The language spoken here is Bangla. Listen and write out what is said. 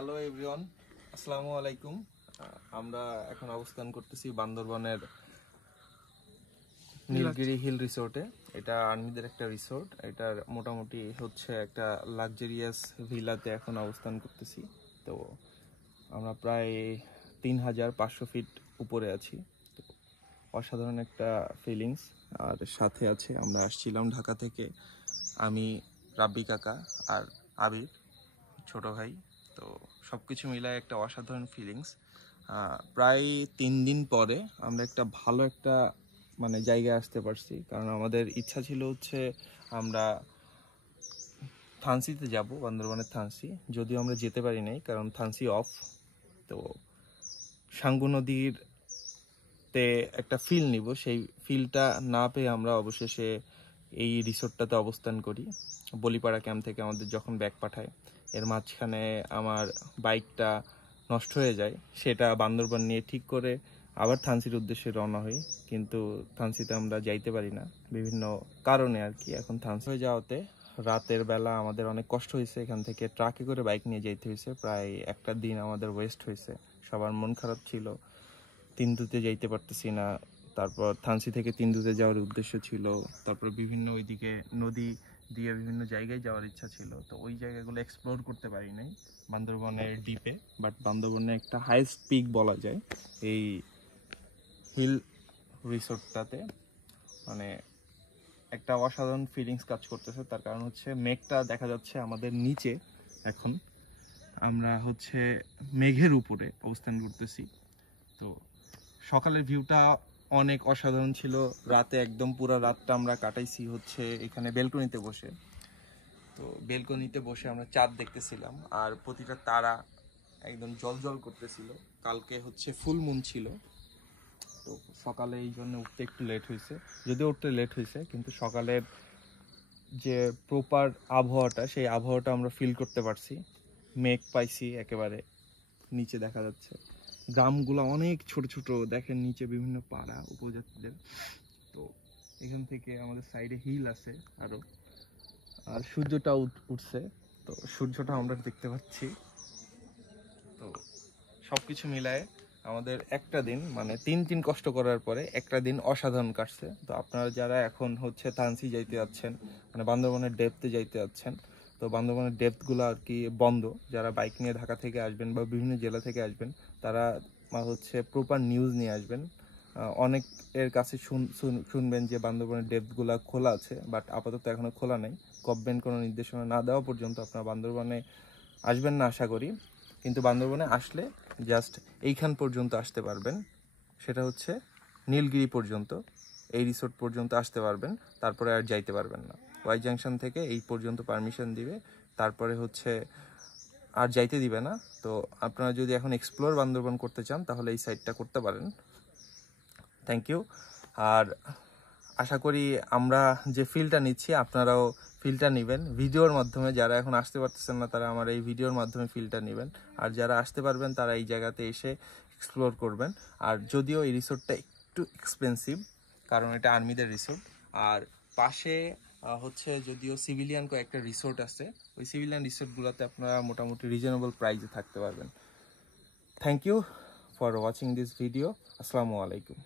হ্যালো এভরিওয়ান, আসসালামু আলাইকুম। আমরা এখন অবস্থান করতেছি বান্দরবানের নীলগিরি হিল রিসোর্টে। এটা আর্মিদের একটা রিসোর্ট। এটার মোটামুটি হচ্ছে একটা লাক্সারিয়াস ভিলাতে এখন অবস্থান করতেছি। তো আমরা প্রায় 3500 ফিট উপরে আছি। তো অসাধারণ একটা ফিলিংস। আর সাথে আছে, আমরা আসছিলাম ঢাকা থেকে, আমি, রাব্বি কাকা আর আবির ছোট ভাই। তো সব কিছু মিলায় একটা অসাধারণ ফিলিংস। প্রায় 3 দিন পরে আমরা একটা ভালো একটা জায়গায় আসতে পারছি, কারণ আমাদের ইচ্ছা ছিল হচ্ছে আমরা থানসিতে যাব, বান্দরবানের থানসি। যদিও আমরা যেতে পারি নাই কারণ থানসি অফ। তো সাঙ্গু নদীর তে একটা ফিল নিব, সেই ফিলটা না পেয়ে আমরা অবশেষে এই রিসোর্টটাতে অবস্থান করি। বলিপাড়া ক্যাম্প থেকে আমাদের যখন ব্যাগ পাঠায়, এর মাঝখানে আমার বাইকটা নষ্ট হয়ে যায়। সেটা বান্দরবান নিয়ে ঠিক করে আবার থানসির উদ্দেশ্যে রওনা হই, কিন্তু থানসিতে আমরা যাইতে পারি না বিভিন্ন কারণে আর কি। এখন থানসি হয়ে যাওয়াতে রাতের বেলা আমাদের অনেক কষ্ট হয়েছে। এখান থেকে ট্রাকে করে বাইক নিয়ে যাইতে হয়েছে, প্রায় একটা দিন আমাদের ওয়েস্ট হয়েছে। সবার মন খারাপ ছিল, তিনদুতে যাইতে পারতেছি না। তারপর থানসি থেকে তিনদুতে যাওয়ার উদ্দেশ্য ছিল। তারপর বিভিন্ন ওইদিকে নদী দিয়ে বিভিন্ন জায়গায় যাওয়ার ইচ্ছা ছিল। তো ওই জায়গাগুলো এক্সপ্লোর করতে পারি নাই বান্দরবনের ডিপে। বাট বান্দরবনের একটা হাইস্ট পিক বলা যায় এই হিল রিসোর্টটাতে। একটা অসাধারণ ফিলিংস কাজ করতেছে। তার কারণ হচ্ছে মেঘটা দেখা যাচ্ছে আমাদের নিচে। এখন আমরা হচ্ছে মেঘের উপরে অবস্থান করতেছি। তো সকালের ভিউটা অনেক অসাধারণ ছিল। রাতে একদম পুরো রাতটা আমরা কাটাইছি হচ্ছে এখানে বেলকনিতে বসে। তো বেলকনিতে বসে আমরা চাঁদ দেখতেছিলাম, আর প্রতিটা তারা একদম জল করতেছিল। কালকে হচ্ছে ফুল মুন ছিল। তো সকালে এই জন্য উঠতে একটু লেট হয়েছে, যদিও উঠতে লেট হয়েছে, কিন্তু সকালের যে প্রপার আবহাওয়াটা, সেই আবহাওয়াটা আমরা ফিল করতে পারছি। মেঘ পাইছি, একেবারে নিচে দেখা যাচ্ছে গ্রামগুলো অনেক ছোট ছোট, দেখেন নিচে বিভিন্ন পাড়া উপজাতিদের। তো এখান থেকে আমাদের সাইডে হিল আছে আরো, আর সূর্যটা উঠছে। তো সূর্যটা আমরা দেখতে পাচ্ছি। তো সবকিছু মিলায় আমাদের একটা দিন 3 দিন কষ্ট করার পরে একটা দিন অসাধারণ কাটছে। তো আপনারা যারা এখন হচ্ছে থানসি যাইতে যাচ্ছেন, বান্দরবানের ডেপথে যাইতে যাচ্ছেন, তো বান্দরবানের ডেপথগুলো আর কি বন্ধ। যারা বাইক নিয়ে ঢাকা থেকে আসবেন বা বিভিন্ন জেলা থেকে আসবেন, তারা হচ্ছে প্রপার নিউজ নিয়ে আসবেন। অনেক এর কাছে শুনবেন যে বান্দরবানের ডেপথগুলো খোলা আছে, বাট আপাতত এখনো খোলা নেই। গভর্নমেন্ট কোনো নির্দেশনা না দেওয়া পর্যন্ত আপনারা বান্দরবানে আসবেন না আশা করি। কিন্তু বান্দরবনে আসলে জাস্ট এইখান পর্যন্ত আসতে পারবেন, সেটা হচ্ছে নীলগিরি পর্যন্ত, এই রিসোর্ট পর্যন্ত আসতে পারবেন। তারপরে আর যাইতে পারবেন না। ওয়াই জাংশন থেকে এই পর্যন্ত পারমিশন দিবে, তারপরে হচ্ছে আর যাইতে দিবে না। তো আপনারা যদি এখন এক্সপ্লোর বান্দরবন করতে চান, তাহলে এই সাইডটা করতে পারেন। Thank you. আর আশা করি আমরা যে ফিলটা নিচ্ছি, আপনারাও ফিলটা নেবেন ভিডিওর মাধ্যমে। যারা এখন আসতে পারতেছেন না, তারা আমার এই ভিডিওর মাধ্যমে ফিলটা নেবেন। আর যারা আসতে পারবেন, তারা এই জায়গাতে এসে এক্সপ্লোর করবেন। আর যদিও এই রিসোর্টটা একটু এক্সপেন্সিভ, কারণ এটা আর্মিদের রিসোর্ট। আর পাশে হচ্ছে যদিও সিভিলিয়ান কয়েকটা রিসোর্ট আছে, ওই সিভিলিয়ান রিসোর্টগুলোতে আপনারা মোটামুটি রিজনেবল প্রাইসে থাকতে পারবেন। Thank you for watching this video. আসসালামু আলাইকুম।